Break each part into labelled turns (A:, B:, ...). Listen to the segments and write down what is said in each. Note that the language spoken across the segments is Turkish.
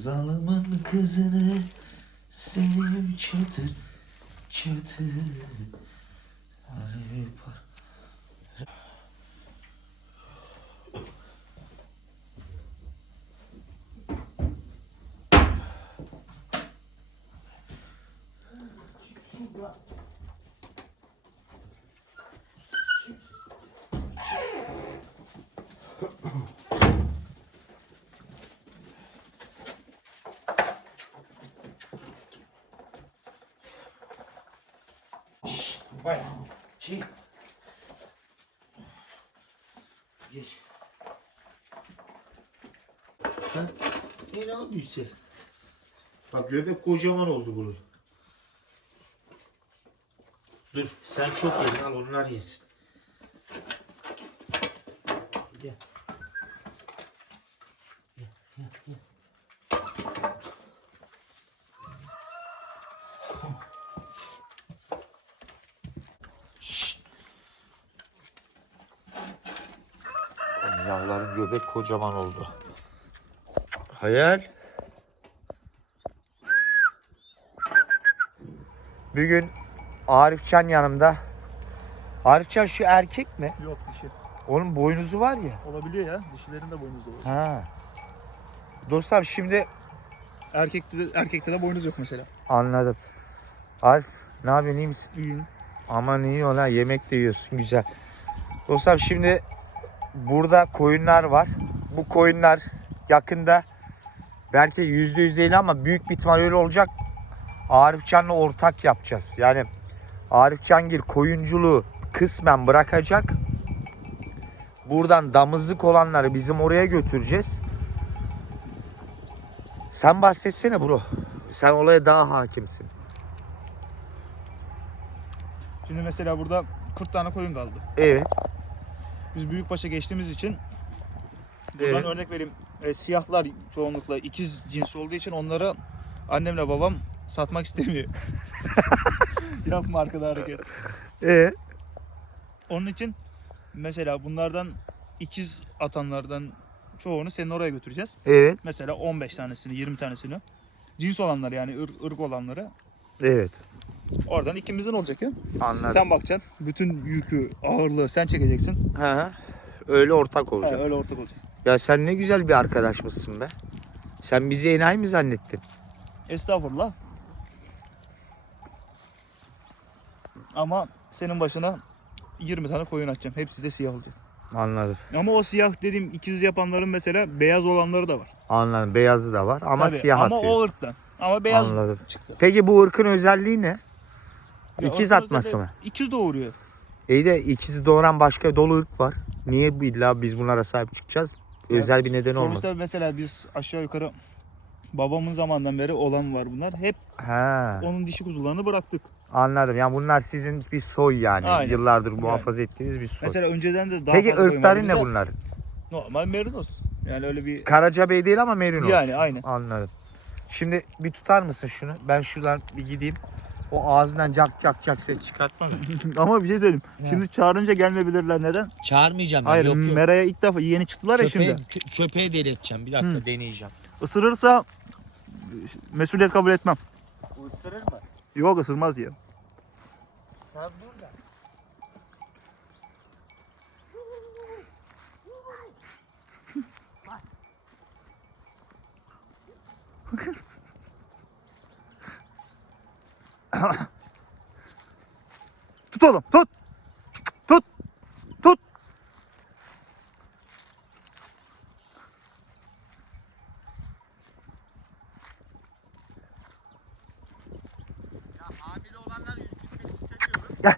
A: Zalımın kızını sevim çatır çatır. Alev Şşt, Vay. Şey. Geç. Ha? E ne yapıyorsun sen? Bak göbek kocaman oldu bunun. Dur sen çok yedin al onlar yesin. Gel. Gel, göbek kocaman oldu. Hayal. Bugün Arifcan yanımda. Arifcan şu erkek mi?
B: Yok dişi.
A: Onun boynuzu var ya.
B: Olabiliyor ya. Dişilerin de boynuzu var.
A: Ha. Dostum şimdi
B: Erkekte de, erkekte de boynuz yok mesela.
A: anladım. Arif ne yapıyorsun iyi misin?
B: İyi.
A: Aman iyi ola yemek de yiyorsun güzel. Dostum şimdi burada koyunlar var. Bu koyunlar yakında belki yüzde yüz değil ama büyük bir ihtimal öyle olacak. Arif Can'la ortak yapacağız. Yani Arif Cangil koyunculuğu kısmen bırakacak. Buradan damızlık olanları bizim oraya götüreceğiz. Sen bahsetsene bro. Sen olaya daha hakimsin.
B: Şimdi mesela burada 40 tane koyun kaldı.
A: Evet.
B: Biz büyükbaşa geçtiğimiz için buradan
A: Evet.
B: örnek vereyim. E, siyahlar çoğunlukla ikiz cinsi olduğu için onları annemle babam satmak istemiyor. Yapma arkada hareket.
A: Ee?
B: Onun için mesela bunlardan ikiz atanlardan çoğunu senin oraya götüreceğiz.
A: Evet.
B: Mesela 15 tanesini, 20 tanesini. Cins olanları yani ır- ırk olanları
A: Evet.
B: oradan ikimizin olacak ya.
A: Anladım.
B: Sen bakacaksın. Bütün yükü, ağırlığı sen çekeceksin.
A: Ha, öyle ortak
B: Ha,
A: olacak.
B: öyle ortak olacak.
A: Ya sen ne güzel bir arkadaşmışsın be. Sen bizi enayi mi zannettin?
B: Estağfurullah. Ama senin başına 20 tane koyun atacağım. Hepsi de siyah olacak.
A: Anladım.
B: Ama o siyah dediğim ikiz yapanların mesela beyaz olanları da var.
A: Anladım. Beyazı da var ama
B: Tabii,
A: siyah
B: ama
A: atıyor.
B: o ırktan. Ama beyaz
A: Anladım.
B: çıktı.
A: Peki bu ırkın özelliği ne?
B: Ya
A: İkiz atması mı?
B: İkiz doğuruyor.
A: İyi de ikizi doğuran başka dolu ırk var. Niye illa biz bunlara sahip çıkacağız? Özel bir neden olmadı.
B: Sonuçta mesela biz aşağı yukarı babamın zamandan beri olan var bunlar. Hep
A: Ha,
B: onun dişi kuzularını bıraktık.
A: anladım. Yani bunlar sizin bir soy yani.
B: Aynen.
A: Yıllardır muhafaza ettiğiniz bir soy.
B: Mesela önceden de daha
A: Peki ırkları ne
B: bize.
A: bunların?
B: Normal merinos. Yani öyle bir
A: Karacabey değil ama merinos.
B: Yani, aynen.
A: Anladım. Şimdi bir tutar mısın şunu? Ben şuradan bir gideyim. O ağzından cak cak cak ses çıkartma. da.
B: ama bir şey söyleyeyim. Şimdi çağırınca gelmeyebilirler neden?
A: Çağırmayacağım ben.
B: Hayır,
A: yok yok.
B: Mera'ya ilk defa yeni çıktılar ya şimdi.
A: kö- köpeğe deli edeceğim. Bir dakika
B: Hı.
A: deneyeceğim.
B: Isırırsa mesuliyet kabul etmem.
A: Bu ısırır mı?
B: Yok ısırmaz ya.
A: Sen dur da.
B: Tut oğlum tut. Tut. Tut.
A: Hamile olanlar ürkütmek istemiyorum.
B: Gel.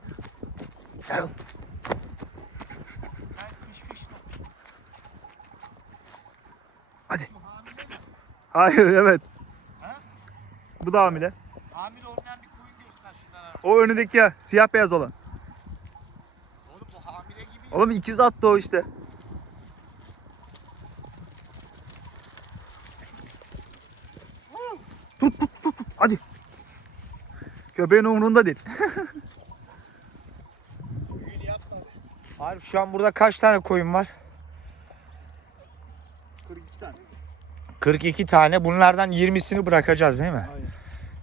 A: Gel.
B: Hadi. Hayır evet.
A: Ha?
B: Bu da. Hamile
A: olmayan bir koyun göster şundan ara.
B: O önündeki ya siyah beyaz olan.
A: Oğlum bu hamile gibi.
B: Oğlum ikiz attı o işte. Tut tut tut. tut. Hadi. Köpeğin umurunda değil.
A: Arif şu an burada kaç tane koyun var?
B: 42 tane.
A: 42 tane. Bunlardan 20'sini bırakacağız değil mi?
B: Aynen.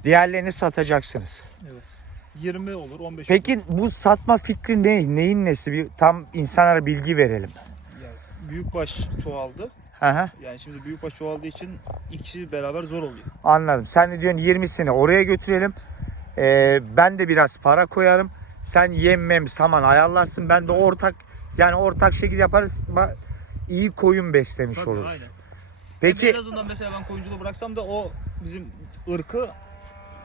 A: Diğerlerini satacaksınız.
B: Evet. 20 olur 15
A: Peki bu satma fikri ne? Neyin nesi? Bir tam insanlara bilgi verelim.
B: olur. Yani büyükbaş çoğaldı.
A: Hı.
B: Yani şimdi büyükbaş çoğaldığı için ikisi beraber zor oluyor.
A: Anladım. Sen de diyorsun 20'sini oraya götürelim. Ee, ben de biraz para koyarım. Sen yem mem saman ayarlarsın. Ben de ortak yani ortak şekilde yaparız. İyi koyun beslemiş
B: Tabii,
A: oluruz.
B: aynen.
A: Peki
B: en azından mesela ben koyunculuğu bıraksam da o bizim ırkı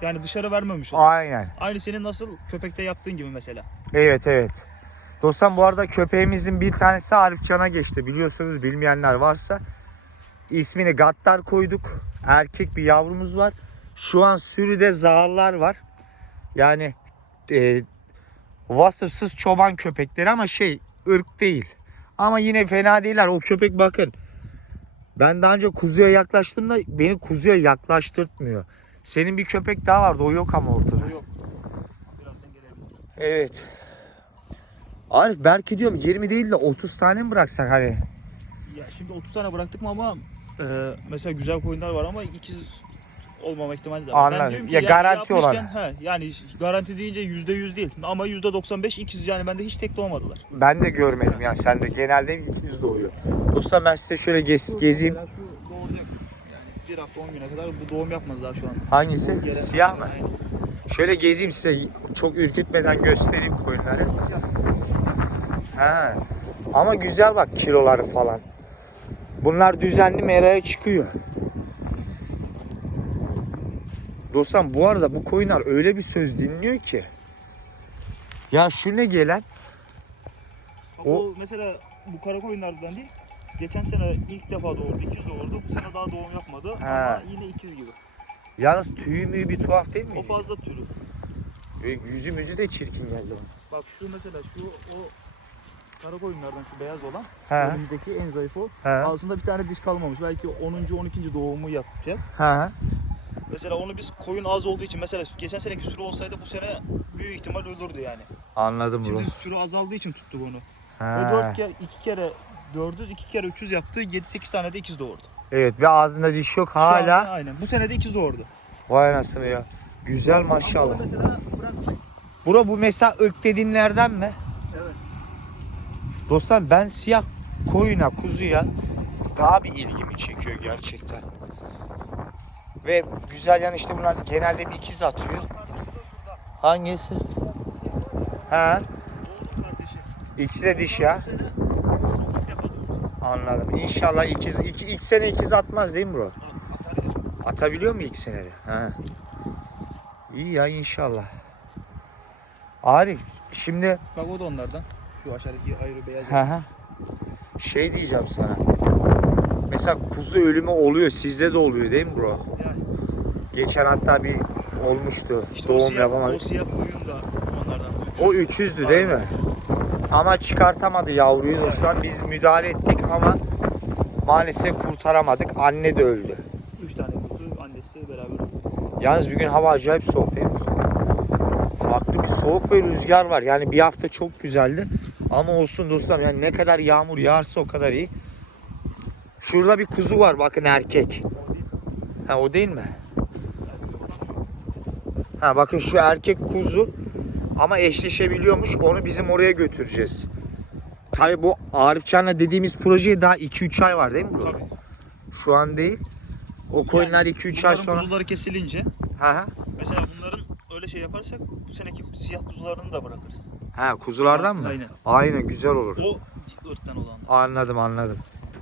B: yani dışarı vermemiş olur.
A: aynen.
B: Aynı senin nasıl köpekte yaptığın gibi mesela.
A: Evet evet. Dostum bu arada köpeğimizin bir tanesi Arifcan'a geçti. Biliyorsunuz bilmeyenler varsa. İsmini Gattar koyduk. Erkek bir yavrumuz var. Şu an sürüde zağırlar var. Yani e, vasıfsız çoban köpekleri ama şey ırk değil. Ama yine fena değiller. O köpek bakın. Ben daha önce kuzuya yaklaştığımda beni kuzuya yaklaştırtmıyor. Senin bir köpek daha vardı. O yok ama ortada.
B: Yok. Birazdan gelebilir.
A: Evet. Arif belki diyorum 20 değil de 30 tane mi bıraksak hani?
B: Ya şimdi 30 tane bıraktık mı ama e, mesela güzel koyunlar var ama ikiz olmama ihtimali de var.
A: Anladım.
B: diyorum
A: Ya garanti
B: yapmışken-
A: olan.
B: He, yani garanti deyince %100 değil ama %95 ikiz yani bende hiç tek doğmadılar.
A: Ben de görmedim yani sende genelde ikimiz doğuyor. Dostlar ben size şöyle gez, gezeyim.
B: Hafta 10 güne kadar bu doğum yapmadı daha şu an.
A: Hangisi?
B: Gelen-
A: Siyah mı?
B: Aynen.
A: Şöyle gezeyim size çok ürkütmeden göstereyim koyunları. Ha. Ama güzel bak kiloları falan. Bunlar düzenli meraya çıkıyor. Dostum bu arada bu koyunlar öyle bir söz dinliyor ki. Ya şu ne gelen?
B: O,
A: O-
B: mesela bu kara koyunlardan değil. Geçen sene ilk defa doğurdu, ikiz doğurdu. Bu sene daha doğum yapmadı
A: He.
B: ama yine ikiz gibi.
A: Yalnız tüyü müyü bir tuhaf değil mi?
B: O fazla türü.
A: Böyle Yüzü müzü de çirkin geldi ona.
B: Bak şu mesela şu o kara koyunlardan şu beyaz olan
A: He.
B: önümüzdeki en zayıf o.
A: He.
B: Ağzında bir tane diş kalmamış. Belki 10. 12. doğumu yapacak.
A: Ha.
B: Mesela onu biz koyun az olduğu için mesela geçen seneki sürü olsaydı bu sene büyük ihtimal ölürdü yani.
A: Anladım bro.
B: Şimdi sürü azaldığı için tuttuk onu. O
A: Ha.
B: 4 kere 2 kere 400 2 kere 300 yaptı. 7 8 tane de ikiz doğurdu.
A: Evet ve ağzında diş yok
B: Şu anda
A: hala.
B: aynen. Bu sene de ikiz doğurdu.
A: Vay anasını ya. Güzel maşallah.
B: Ama mesela bırak
A: Bura bu mesela ırk dediğinlerden mi?
B: Evet.
A: Dostlar ben siyah koyuna, kuzuya daha bir ilgimi çekiyor gerçekten. Ve güzel yani işte bunlar genelde bir ikiz atıyor. Hangisi? Ha, ikisi de diş ya.
B: Bu sene ilk defa doğurdu.
A: Anladım. İnşallah ikiz, iki, ilk sene ikiz atmaz değil mi bro? Atabiliyor mu ilk senede? Ha. İyi ya inşallah. Arif şimdi
B: Bak o da onlardan. Şu aşağıdaki ayrı beyaz.
A: Hı hı. Şey diyeceğim sana. Mesela kuzu ölümü oluyor. Sizde de oluyor değil mi bro?
B: Yani
A: Geçen hatta bir olmuştu.
B: işte
A: Doğum
B: siyah. O siyah koyun da onlardan.
A: O üçüzdü değil mi? Ama çıkartamadı yavruyu dostlar. Biz müdahale ettik ama maalesef kurtaramadık. Anne de öldü.
B: 3 tane kuzu annesi beraber.
A: Yalnız bir gün hava acayip soğuk değil mi? Farklı bir soğuk ve rüzgar var. Yani bir hafta çok güzeldi. Ama olsun dostlar yani ne kadar yağmur yağarsa o kadar iyi. Şurada bir kuzu var bakın erkek. Ha o değil mi? Ha bakın şu erkek kuzu ama eşleşebiliyormuş. Onu bizim oraya götüreceğiz. Tabii bu Arifcan'la dediğimiz projeye daha 2-3 ay var değil mi bro?
B: Tabii.
A: Şu an değil. O koyunlar 2-3 ay
B: Bunların
A: sonra.
B: kuzuları kesilince
A: Ha ha.
B: mesela bunların öyle şey yaparsak bu seneki siyah kuzularını da bırakırız.
A: Ha kuzulardan mı?
B: Aynen.
A: Aynen güzel olur.
B: O ırktan olan.
A: Anladım anladım.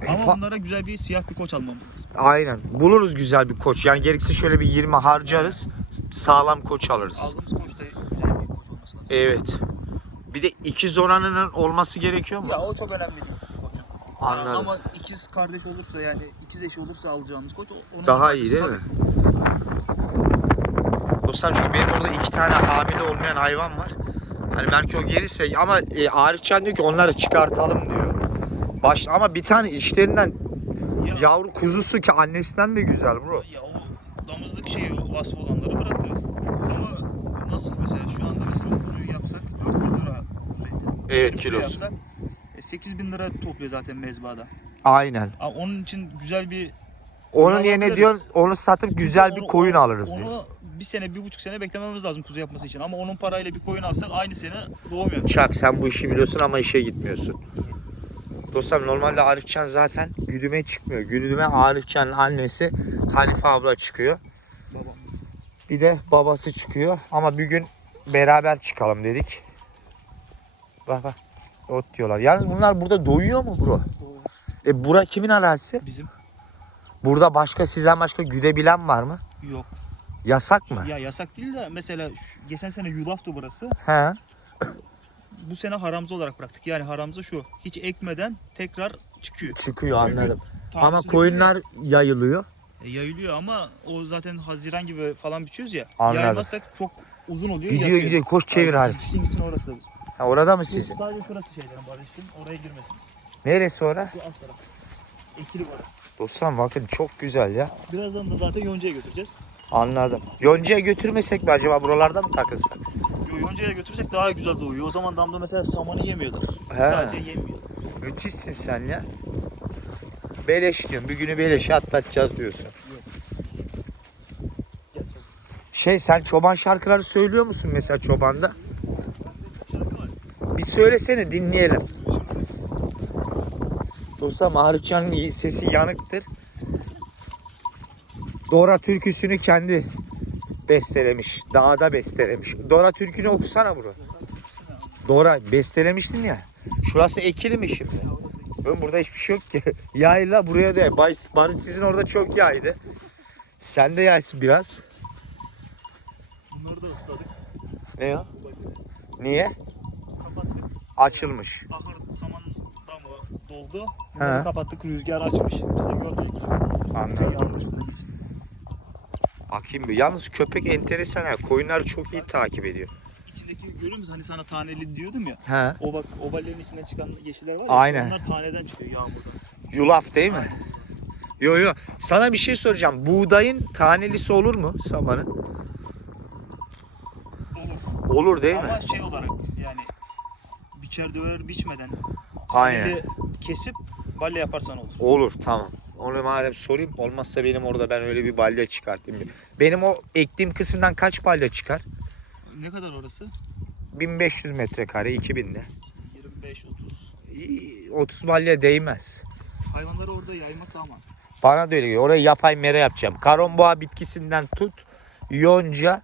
B: Ama
A: Fa-
B: onlara güzel bir siyah bir koç almamız lazım.
A: Aynen. Buluruz güzel bir koç. Yani gerekirse şöyle bir 20 harcarız. Sağlam koç alırız.
B: Aldığımız koç da güzel bir koç olması lazım.
A: Evet. Bir de ikiz oranının olması gerekiyor mu?
B: Ya o çok önemli bir koçun.
A: Anladım.
B: Ama ikiz kardeş olursa yani ikiz eşi olursa alacağımız koç o- onun
A: Daha
B: da-
A: iyi değil mi? Dostlar çünkü benim orada iki tane hamile olmayan hayvan var. Hani belki o gelirse ama e, Arifcan diyor ki onları çıkartalım diyor. Baş, ama bir tane işlerinden
B: Ya,
A: yavru kuzusu ki annesinden de güzel bro.
B: ya o damızlık şeyi vasfı olanları bırakırız. Ama nasıl mesela şu anda mesela o kuzuyu yapsak 400 lira kuzu eti.
A: Evet,
B: Bir
A: kilosu.
B: Yapsak, e, 8000 lira topluyor zaten mezbada.
A: Aynen.
B: Ama onun için güzel bir
A: Onun
B: Onu
A: yerine
B: alabiliriz.
A: diyorsun onu satıp güzel bir
B: Onu-
A: koyun
B: onu-
A: alırız
B: onu
A: diyor.
B: bir sene, bir buçuk sene beklememiz lazım kuzu yapması için. Ama onun parayla bir koyun alsak aynı sene doğmuyor.
A: Çak sen bu işi biliyorsun ama işe gitmiyorsun. Dostlar normalde Arifcan zaten güdüme çıkmıyor. Güdüme Arifcan'ın annesi Hanife abla çıkıyor.
B: Babam.
A: Bir de babası çıkıyor. Ama bir gün beraber çıkalım dedik. Bak bak. Ot diyorlar. Yalnız bunlar burada doyuyor mu bro? E bura kimin arazisi?
B: Bizim
A: Burada başka sizden başka güdebilen var mı?
B: yok.
A: Yasak mı?
B: Ya yasak değil de mesela şu- geçen sene yulaftı burası.
A: He.
B: Bu sene haramza olarak bıraktık. Yani haramza şu. Hiç ekmeden tekrar çıkıyor.
A: Çıkıyor anladım. Ama
B: Tanesi
A: koyunlar yayılıyor.
B: E, yayılıyor ama o zaten Haziran gibi falan biçiyoruz ya.
A: Anladım.
B: Yaymazsak çok uzun oluyor.
A: Gidiyor
B: yatıyor.
A: gidiyor koş çevir
B: Aynen.
A: Arif.
B: Simsin orası da.
A: Ha, orada mı sizin?
B: Sadece şurası şeylerin barışın. Oraya girmesin.
A: Neresi ora?
B: Bu alt taraf. Ekili var.
A: Dostlar bakın çok güzel ya.
B: Birazdan da zaten yoncaya götüreceğiz.
A: Anladım. Yonca'ya götürmesek mi acaba buralarda mı takılsak?
B: Yo, yoncaya götürsek daha güzel doğuyor. O zaman damda mesela samanı yemiyorlar.
A: He.
B: Sadece yemiyor.
A: Müthişsin sen ya. Beleş diyorsun. Bir günü beleşe atlatacağız diyorsun. Şey sen çoban şarkıları söylüyor musun mesela çobanda? Bir söylesene dinleyelim. Dostlar Mahrıçan'ın sesi yanıktır. Dora türküsünü kendi bestelemiş. Dağda bestelemiş. Dora türkünü okusana bro. Dora bestelemiştin ya. Şurası ekili mi şimdi? Ben burada hiçbir şey yok ki. Yayla buraya da. Bay, Barış sizin orada çok yaydı. Sen de yaysın biraz.
B: Bunları da ısladık.
A: Ne o? Niye? Açılmış.
B: Ahır saman damı doldu.
A: He.
B: Bunları kapattık. Rüzgar açmış. Biz de görmedik.
A: Anladım.
B: Geçti.
A: Bakayım bir. Yalnız köpek enteresan ha. Koyunları çok iyi takip ediyor.
B: İçindeki görüyor musun? Hani sana taneli diyordum ya.
A: He.
B: O bak ovallerin içinden çıkan yeşiller var ya.
A: Aynen.
B: Onlar taneden çıkıyor yağmurdan.
A: Yulaf değil mi? Yo yo. Sana bir şey soracağım. Buğdayın tanelisi olur mu samanın?
B: Olur.
A: Olur değil mi?
B: Ama şey olarak biçer döver biçmeden
A: Aynen.
B: kesip balya yaparsan olur.
A: Olur tamam. Onu madem sorayım olmazsa benim orada ben öyle bir balya çıkartayım. Benim o ektiğim kısımdan kaç balya çıkar?
B: Ne kadar orası?
A: 1500 metrekare 2000'de.
B: 25 30.
A: İyi, 30 balya değmez.
B: Hayvanları orada yaymak daha mantıklı.
A: Bana da öyle geliyor. Oraya yapay mera yapacağım. Karomboğa bitkisinden tut, yonca,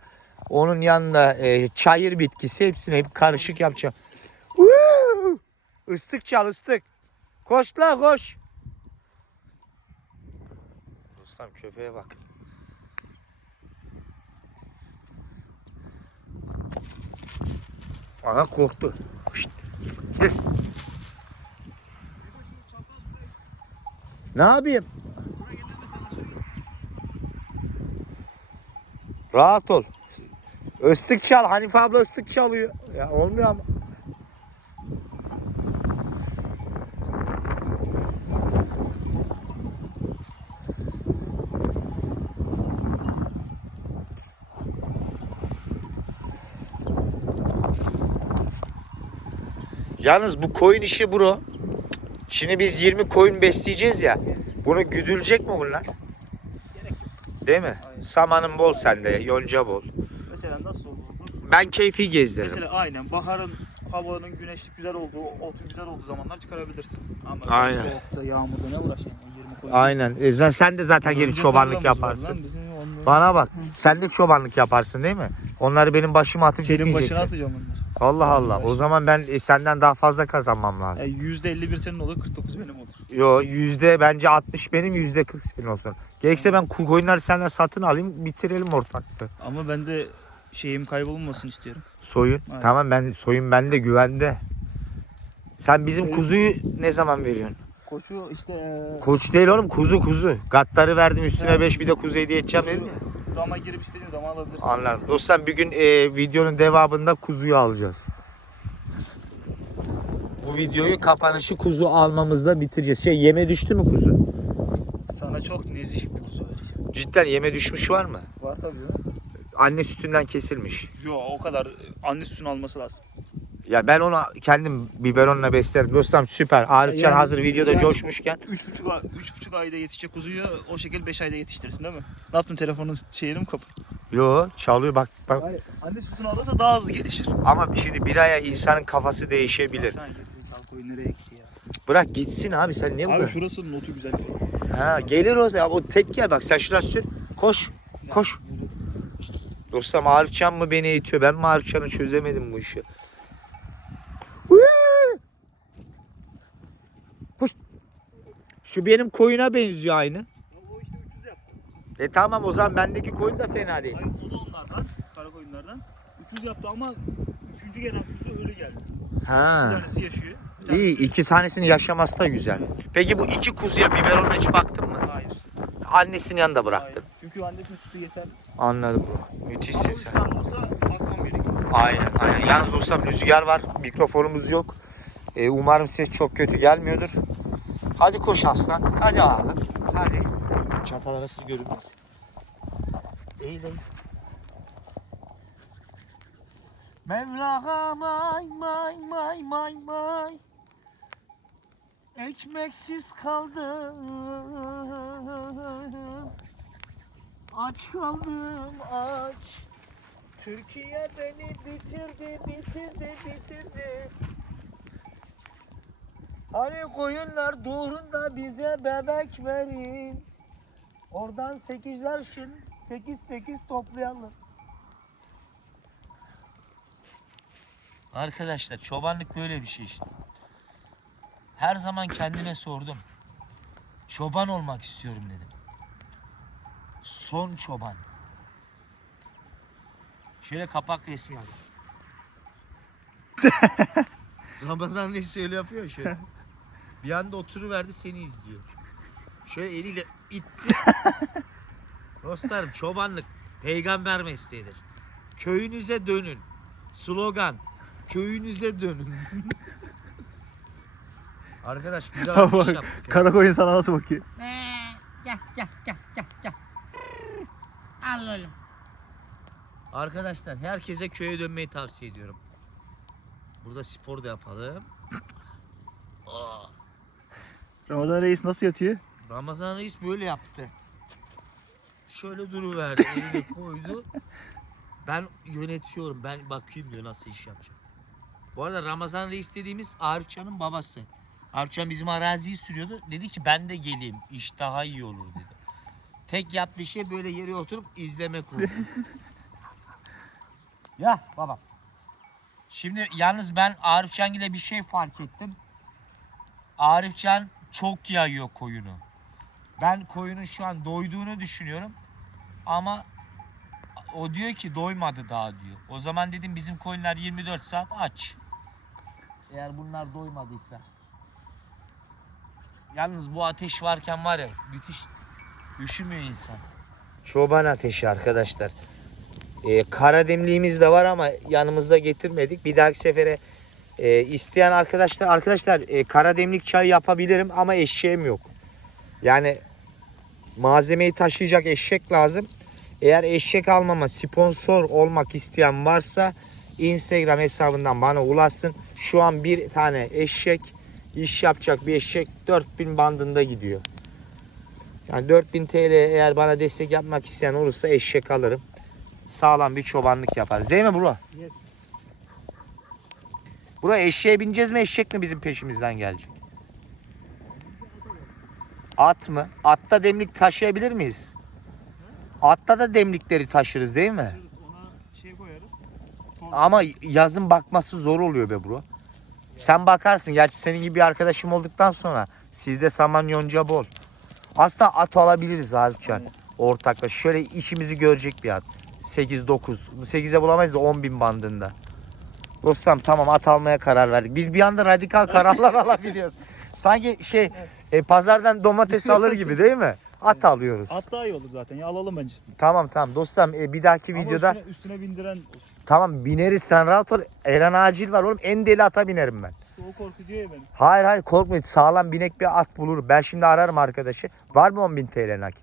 A: onun yanında e, çayır bitkisi hepsini hep karışık yapacağım. Woo! Istık çal ıstık. Koş la koş. Dostum köpeğe bak. Aha korktu. Şşt. Gel. Ne yapayım? Rahat ol. Istık çal. Hanife abla ıstık çalıyor. Ya olmuyor ama. Yalnız bu koyun işi bro. Şimdi biz 20 koyun besleyeceğiz ya. Bunu güdülecek mi bunlar? Değil mi?
B: Aynen.
A: Samanın bol sende, yonca bol.
B: Mesela nasıl olur?
A: Ben keyfi gezdiririm.
B: Mesela aynen baharın havanın güneşlik güzel olduğu, otun güzel olduğu zamanlar çıkarabilirsin. Ama
A: Aynen.
B: soğukta, yağmurda ne uğraşacaksın? 20 koyun.
A: Aynen. E sen- de zaten
B: Önce
A: çobanlık yaparsın.
B: onları-
A: Bana bak. Sen de çobanlık yaparsın değil mi? Onları benim başıma atıp
B: Senin başına atacağım onları.
A: Allah Allah. O zaman ben e, senden daha fazla kazanmam lazım.
B: Yani %51 senin olur, 49 benim olur.
A: Yo yüzde bence 60 benim yüzde 40 senin olsun. Gerekse ben koyunları senden satın alayım bitirelim ortaklığı.
B: Ama ben de şeyim kaybolmasın istiyorum.
A: Soyun.
B: Aynen.
A: Tamam ben soyun bende güvende. Sen bizim kuzuyu ne zaman veriyorsun?
B: Koçu işte eee,
A: Koç değil oğlum kuzu kuzu. Gatları verdim üstüne
B: Evet.
A: 5 bir de kuzu hediye edeceğim dedim ya.
B: Dama girip istediğin zaman alabilirsin.
A: Anladım. Dostlar bir gün e, videonun devamında kuzuyu alacağız. Bu videoyu kapanışı kuzu almamızla bitireceğiz. Şey yeme düştü mü kuzu?
B: Sana çok nezih bir kuzu var.
A: Cidden yeme düşmüş var mı?
B: Var tabii.
A: Anne sütünden kesilmiş.
B: Yo o kadar anne sütünü alması lazım.
A: Ya ben onu kendim biberonla beslerim. Dostum süper. Arifcan
B: Yani-
A: hazır videoda
B: yani-
A: coşmuşken.
B: 3,5 ay- üç buçuk ayda yetişecek kuzuyu o şekilde 5 ayda yetiştirirsin değil mi? Ne yaptın telefonun şeyini mi kapat?
A: Yo çalıyor bak bak.
B: Yani anne sütünü alırsa daha hızlı gelişir.
A: Ama şimdi bir aya insanın kafası değişebilir.
B: Sen gerizekalı koyun nereye gitti ya?
A: Bırak gitsin abi sen niye
B: Abi
A: burada?
B: şurasının notu güzel.
A: Ha gelir o ya o tek yer bak sen şurası sür. Koş. Koş. Dostum Arifcan mı beni eğitiyor? Ben mi Arifcan'ı çözemedim bu işi. Koş. Şu benim koyuna benziyor aynı.
B: O işte 300 yaptı.
A: E tamam o zaman bendeki koyun da fena değil.
B: Hayır o da onlardan. Kara koyunlardan. 300 yaptı ama 3. gelen kuzu ölü geldi. Bir
A: Ha.
B: tanesi yaşıyor. bir
A: İyi
B: tanesi-
A: iki tanesinin yaşaması da güzel. Peki bu iki kuzuya biberonla hiç baktın mı?
B: Hayır.
A: Annesinin yanında
B: Hayır.
A: bıraktın.
B: Çünkü annesinin sütü yeter.
A: Anladım. Müthişsin
B: Ama 3
A: sen.
B: olsa.
A: Aynen aynen. Yalnız dostum rüzgar var. Mikrofonumuz yok. Ee, umarım ses çok kötü gelmiyordur. Hadi koş aslan. Hadi ağla. Hadi. Çatal arası görünmez. Eğil eğil. Mevlana may may may may may Ekmeksiz kaldım Aç kaldım aç Türkiye beni bitirdi, bitirdi, bitirdi. Hani koyunlar doğrunda bize bebek verin. Oradan sekizler şimdi sekiz sekiz toplayalım. Arkadaşlar çobanlık böyle bir şey işte. Her zaman kendime sordum. Çoban olmak istiyorum dedim. Son çoban. Şöyle kapak resmi yap. Ramazan neyse öyle yapıyor ya şöyle. Bir anda oturuverdi seni izliyor. Şöyle eliyle itti. Dostlarım çobanlık peygamber mesleğidir. Köyünüze dönün. Slogan. Köyünüze dönün. Arkadaş güzel
B: Bak,
A: atış yaptık. ya.
B: Kara koyun sana nasıl bakıyor?
C: Gel gel gel gel gel. Al oğlum.
A: Arkadaşlar herkese köye dönmeyi tavsiye ediyorum. Burada spor da yapalım. Aa,
B: Ramazan Reis nasıl yatıyor?
A: Ramazan Reis böyle yaptı. Şöyle duruverdi, elini koydu. Ben yönetiyorum, ben bakayım diyor nasıl iş yapacak. Bu arada Ramazan Reis dediğimiz Arifcan'ın babası. Arifcan bizim araziyi sürüyordu. Dedi ki ben de geleyim, iş daha iyi olur dedi. Tek yaptığı şey böyle yere oturup izleme kurdu. ya babam. Şimdi yalnız ben Arifcan ile bir şey fark ettim. Arifcan çok yayıyor koyunu. Ben koyunun şu an doyduğunu düşünüyorum. Ama o diyor ki doymadı daha diyor. O zaman dedim bizim koyunlar 24 saat aç. Eğer bunlar doymadıysa. Yalnız bu ateş varken var ya müthiş üşümüyor insan. Çoban ateşi arkadaşlar. Ee, kara demliğimiz de var ama yanımızda getirmedik. Bir dahaki sefere e, isteyen arkadaşlar arkadaşlar e, kara demlik çay yapabilirim ama eşeğim yok. Yani malzemeyi taşıyacak eşek lazım. Eğer eşek almama sponsor olmak isteyen varsa Instagram hesabından bana ulaşsın. Şu an bir tane eşek iş yapacak bir eşek 4000 bandında gidiyor. Yani 4000 TL eğer bana destek yapmak isteyen olursa eşek alırım. Sağlam bir çobanlık yaparız. Değil mi bro?
B: Yes.
A: Bro eşeğe bineceğiz mi eşek mi bizim peşimizden gelecek? At mı? Atta demlik taşıyabilir miyiz? Atta da demlikleri taşırız değil mi?
B: Şey koyarız.
A: Ama yazın bakması zor oluyor be bro. Sen bakarsın. Gerçi senin gibi bir arkadaşım olduktan sonra sizde saman yonca bol. Aslında at alabiliriz Arifcan.
B: Aynen.
A: Ortakla. Şöyle işimizi görecek bir at. 8-9. 8'e bulamayız da 10 bin bandında. Dostum tamam at almaya karar verdik. Biz bir anda radikal kararlar alabiliyoruz. Sanki şey e, pazardan domates alır gibi değil mi? At alıyoruz.
B: At daha iyi olur zaten ya alalım bence.
A: Tamam tamam dostum e, bir dahaki
B: Ama
A: videoda
B: üstüne, üstüne bindiren olsun.
A: tamam bineriz sen rahat ol. Eren acil var oğlum en deli ata binerim ben.
B: O korkutuyor ya beni.
A: Hayır hayır korkmayın sağlam binek bir at bulurum. Ben şimdi ararım arkadaşı. Var mı 10.000 TL nakit?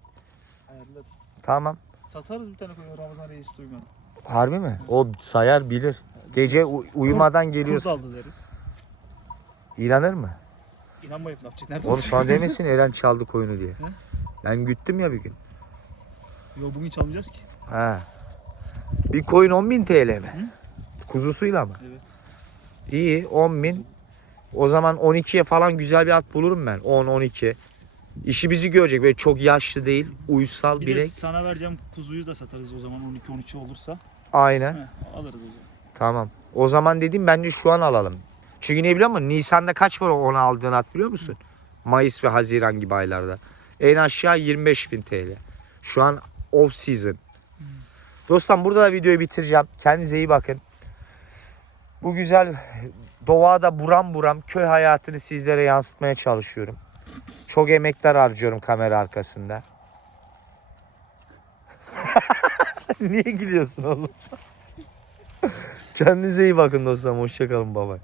B: Ayarlar.
A: Tamam.
B: Satarız bir tane koyun Ramazan Reis duymadı.
A: Harbi mi? O sayar bilir. Gece u- uyumadan
B: Kurt
A: geliyorsun.
B: aldı deriz.
A: İnanır mı?
B: İnanmayıp ne yapacak? Nerede
A: Oğlum
B: olacak?
A: sana demesin Eren çaldı koyunu diye.
B: He?
A: Ben güttüm ya bir gün.
B: Yo bugün çalmayacağız ki.
A: Ha. Bir koyun 10.000 TL mi? Kuzusuyla mı?
B: Evet.
A: İyi 10.000. O zaman 12'ye falan güzel bir at bulurum ben. 10-12. İşi bizi görecek. Böyle çok yaşlı değil. Uysal
B: Bir de
A: bilek.
B: sana vereceğim kuzuyu da satarız o zaman 12-13 olursa.
A: Aynen.
B: Heh, alırız o zaman.
A: Tamam. O zaman dedim bence şu an alalım. Çünkü ne biliyor musun? Nisan'da kaç para onu aldığın at biliyor musun? Mayıs ve Haziran gibi aylarda. En aşağı 25.000 TL. Şu an off season. Dostlar burada da videoyu bitireceğim. Kendinize iyi bakın. Bu güzel doğada buram buram köy hayatını sizlere yansıtmaya çalışıyorum. Çok emekler harcıyorum kamera arkasında. Niye gülüyorsun oğlum? Kendinize iyi bakın dostlarım. Hoşçakalın baba.